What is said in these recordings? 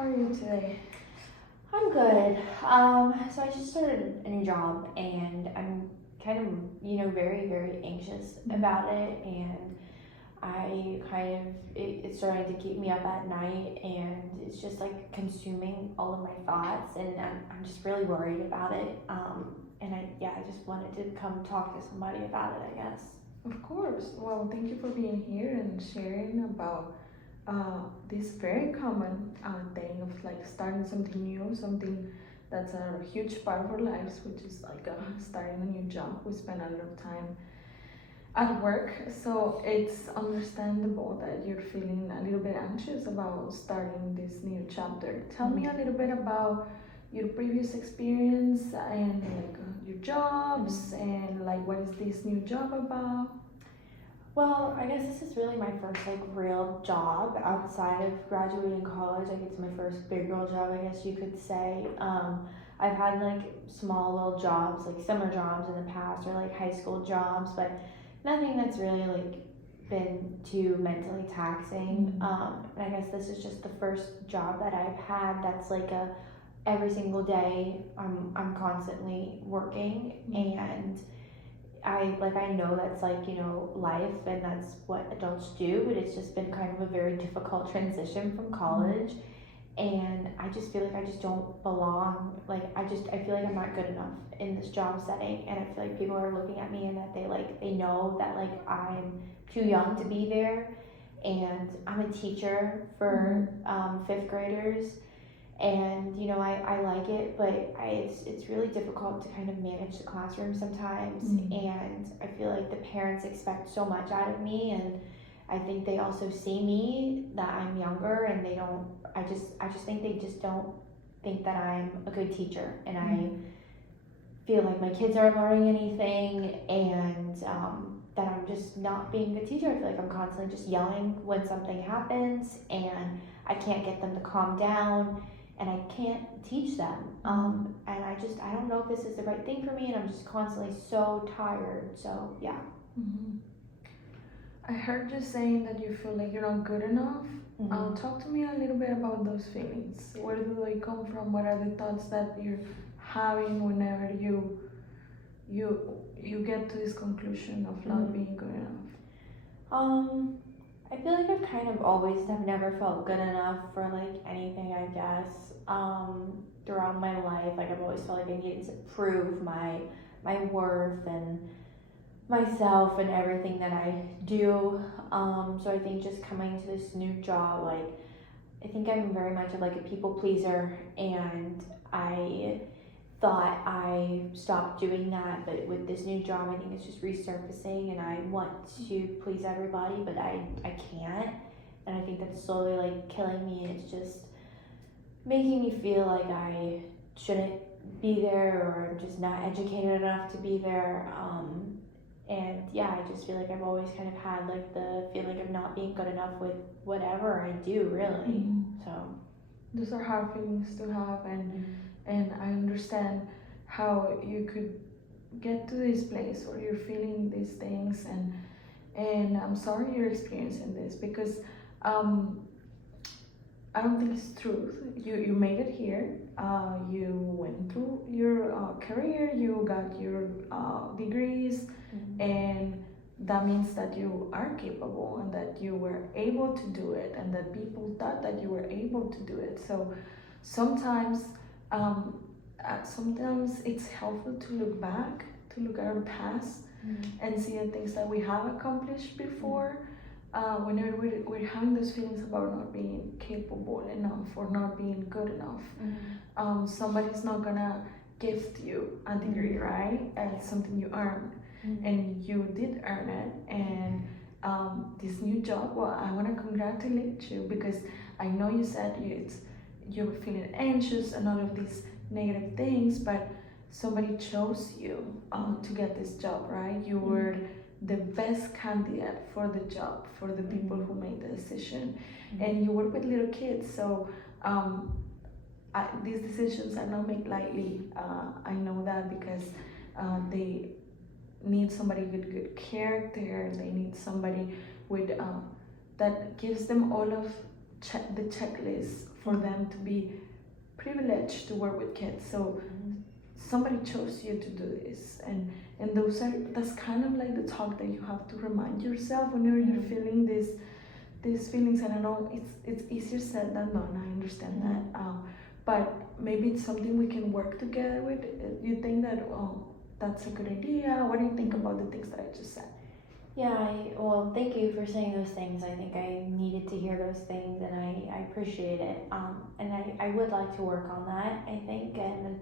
How are you today? I'm good. So I just started a new job and I'm kind of, very, very anxious about it. And it's starting to keep me up at night and it's just like consuming all of my thoughts. And I'm just really worried about it. I just wanted to come talk to somebody about it, I guess. Of course. Well, thank you for being here and sharing about this very common thing of like starting something new, something that's a huge part of our lives, which is like starting a new job. We spend a lot of time at work, so it's understandable that you're feeling a little bit anxious about starting this new chapter. Tell me a little bit about your previous experience and like your jobs and like what is this new job about? Well, I guess this is really my first like real job outside of graduating college. Like it's my first big girl job, I guess you could say. I've had like small little jobs, like summer jobs in the past, or like high school jobs, but nothing that's really like been too mentally taxing. And I guess this is just the first job that I've had that's like a every single day I'm constantly working and I know that's like, life and that's what adults do, but it's just been kind of a very difficult transition from college. And I just feel like I just don't belong. I feel like I'm not good enough in this job setting, and I feel like people are looking at me and that they know that like I'm too young to be there. And I'm a teacher for fifth graders, and I like it, but it's really difficult to kind of manage the classroom sometimes. And I feel like the parents expect so much out of me, and I think they also see me that I'm younger, and they don't I just think they just don't think that I'm a good teacher, and I feel like my kids aren't learning anything, and that I'm just not being a good teacher. I feel like I'm constantly just yelling when something happens, and I can't get them to calm down, and I can't teach them. And I don't know if this is the right thing for me, and I'm just constantly so tired. So yeah. I heard you saying that you feel like you're not good enough. Talk to me a little bit about those feelings. Where do they come from? What are the thoughts that you're having whenever you get to this conclusion of not being good enough? I feel like I've kind of always have never felt good enough for like anything, I guess. Throughout my life, like I've always felt like I needed to prove my worth and myself and everything that I do. So I think just coming to this new job, like I think I'm very much of like a people pleaser, and I thought I stopped doing that, but with this new job, I think it's just resurfacing, and I want to please everybody, but I can't, and I think that's slowly like killing me, and it's just making me feel like I shouldn't be there, or I'm just not educated enough to be there. And yeah, I just feel like I've always kind of had like the feeling of not being good enough with whatever I do, really. So those are hard feelings to have, and I understand how you could get to this place where you're feeling these things, and I'm sorry you're experiencing this because I don't think it's truth. You made it here. You went through your career. You got your degrees, and that means that you are capable and that you were able to do it, and that people thought that you were able to do it. So sometimes, sometimes it's helpful to look back, to look at our past, and see the things that we have accomplished before. Whenever we're having those feelings about not being capable enough or not being good enough, somebody's not gonna gift you a degree, right? And it's something you earned, and you did earn it. And this new job, well, I want to congratulate you because I know you said you're feeling anxious and all of these negative things, but somebody chose you to get this job, right? You were the best candidate for the job, for the people who made the decision. And you work with little kids, so these decisions are not made lightly. I know that because they need somebody with good character. They need somebody with that gives them all of the checklist for them to be privileged to work with kids. So somebody chose you to do this, and that's kind of like the talk that you have to remind yourself whenever you're feeling these feelings. And I know it's easier said than done. I understand that, but maybe it's something we can work together with. You think that that's a good idea? What do you think about the things that I just said? Yeah, well, thank you for saying those things. I think I needed to hear those things, and I appreciate it. And I would like to work on that, I think, and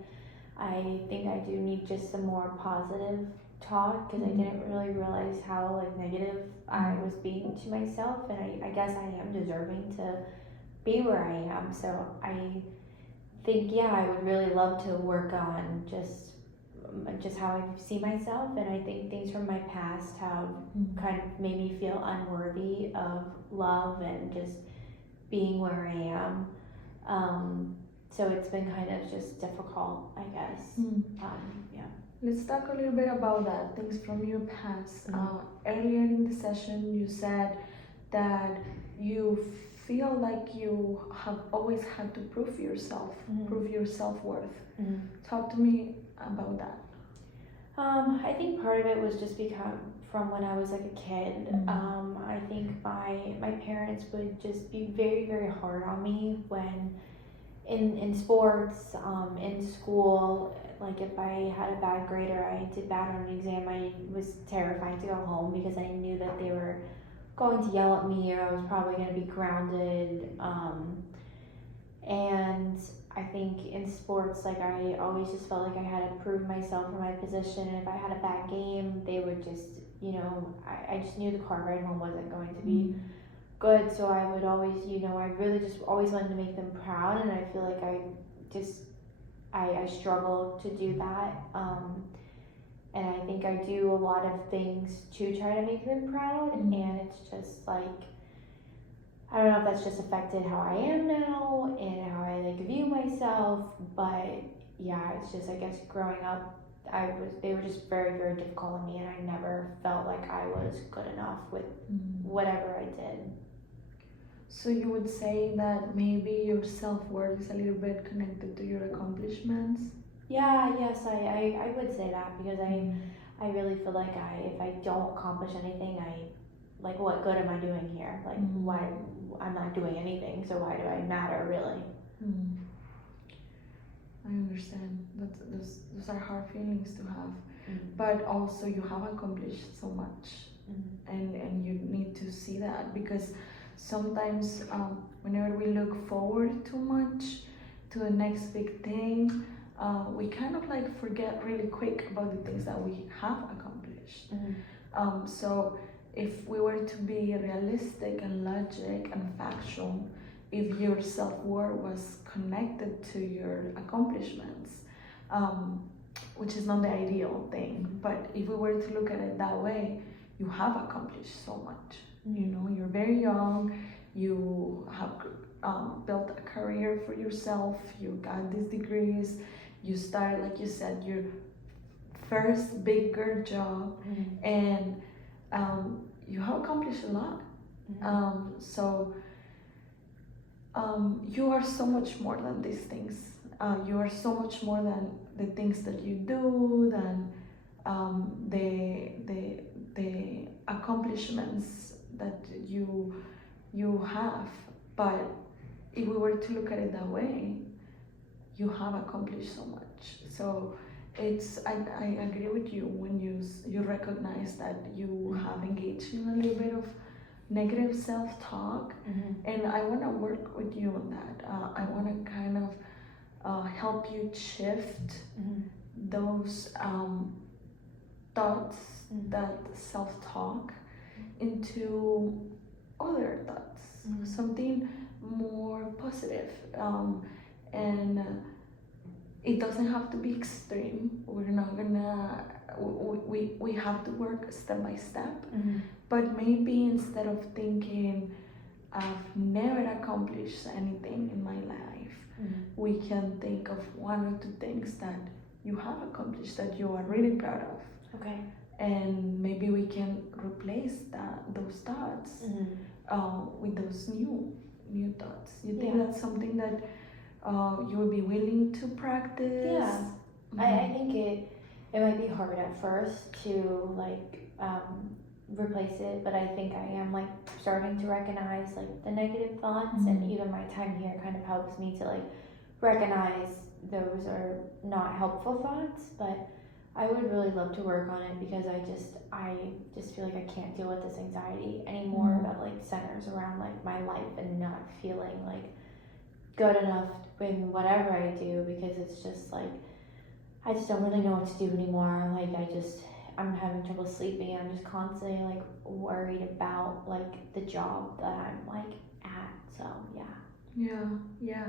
I think I do need just some more positive talk, because I didn't really realize how like negative I was being to myself, and I guess I am deserving to be where I am. So I think, yeah, I would really love to work on just how I see myself, and I think things from my past have kind of made me feel unworthy of love and just being where I am. So it's been kind of just difficult, I guess. Yeah. Let's talk a little bit about that, things from your past. Earlier in the session, you said that you feel like you have always had to prove yourself, prove your self-worth. Talk to me about that. I think part of it was just from when I was like a kid. I think my parents would just be very, very hard on me when in sports, in school. Like if I had a bad grade or I did bad on an exam, I was terrified to go home because I knew that they were going to yell at me, or I was probably going to be grounded. And I think in sports, like I always just felt like I had to prove myself for my position, and if I had a bad game, they would just, I just knew the car ride home wasn't going to be good. So I would always, I really just always wanted to make them proud, and I feel like I struggle to do that. And I think I do a lot of things to try to make them proud, and it's just like, I don't know if that's just affected how I am now and how I like view myself, but yeah, it's just, I guess growing up, they were just very, very difficult on me, and I never felt like I was good enough with whatever I did. So you would say that maybe your self-worth is a little bit connected to your accomplishments? Yeah, yes, I would say that, because I really feel like if I don't accomplish anything, like, what good am I doing here? Like, why? I'm not doing anything, so why do I matter, really? I understand. Those are hard feelings to have. But also you have accomplished so much, and you need to see that, because sometimes whenever we look forward too much to the next big thing, we kind of like forget really quick about the things that we have accomplished. So if we were to be realistic and logic and factual, if your self-worth was connected to your accomplishments, which is not the ideal thing, but if we were to look at it that way, you have accomplished so much. You're very young, you have built a career for yourself, you got these degrees, you started, like you said, your first bigger job, and you have accomplished a lot. So you are so much more than these things. You are so much more than the things that you do, than the accomplishments that you have. But if we were to look at it that way, you have accomplished so much. So I agree with you when you recognize that you have engaged in a little bit of negative self-talk, and I want to work with you on that. I want to kind of help you shift those thoughts, that self-talk, into other thoughts, something more positive, and it doesn't have to be extreme. We're not gonna, we have to work step by step, but maybe instead of thinking I've never accomplished anything in my life, we can think of one or two things that you have accomplished that you are really proud of. Okay. And maybe we can replace those thoughts with those new thoughts? You think Yeah. that's something that you would be willing to practice? Yeah. Mhm. I think it might be hard at first to like replace it, but I think I am like starting to recognize like the negative thoughts, and Mhm. even my time here kind of helps me to like recognize those are not helpful thoughts. But I would really love to work on it because I just feel like I can't deal with this anxiety anymore Mhm. that like centers around like my life and not feeling like good enough in whatever I do, because it's just like I just don't really know what to do anymore. Like I'm having trouble sleeping. I'm just constantly like worried about like the job that I'm like at. So yeah. Yeah, yeah.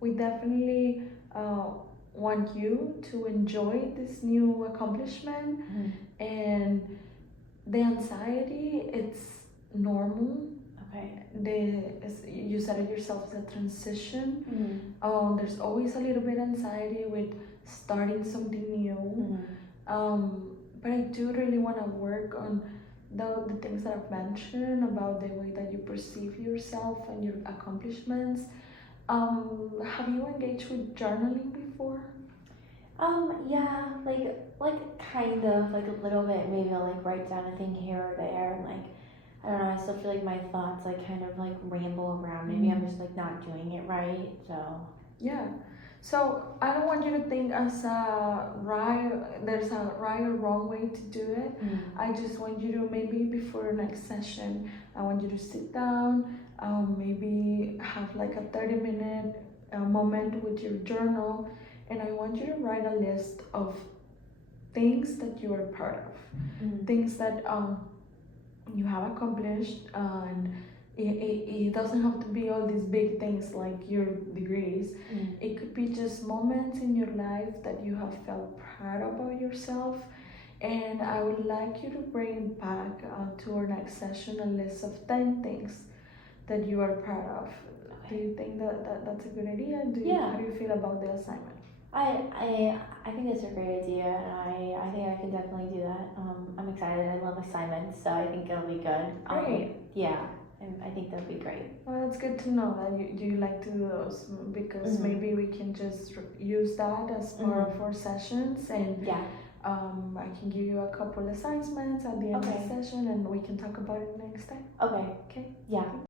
We definitely uh, want you to enjoy this new accomplishment, and the anxiety, it's normal. Okay. You said it yourself, it's a transition. Mm-hmm. There's always a little bit anxiety with starting something new. But I do really want to work on the things that I've mentioned about the way that you perceive yourself and your accomplishments. Have you engaged with journaling before? Yeah, like kind of like a little bit. Maybe I'll like write down a thing here or there, and like I don't know. I still feel like my thoughts like kind of like ramble around. Maybe I'm just like not doing it right. So Yeah. So I don't want you to think as a right, there's a right or wrong way to do it. I just want you to maybe before your next session, I want you to sit down, maybe have like a 30-minute moment with your journal, and I want you to write a list of things that you are proud of, things that you have accomplished, and it doesn't have to be all these big things like your degrees. It could be just moments in your life that you have felt proud about yourself, and I would like you to bring back to our next session a list of 10 things that you are proud of. Do you think that's a good idea? Yeah. How do you feel about the assignment? I think it's a great idea, and I think I can definitely do that. I'm excited. I love assignments, so I think it'll be good. Great. Yeah, and I think that'll be great. Well, it's good to know that you like to do those, because Mhm. maybe we can just use that as part of our sessions, and Yeah. I can give you a couple assignments at the end of Okay. the session, and we can talk about it next time. Okay. Okay. Yeah.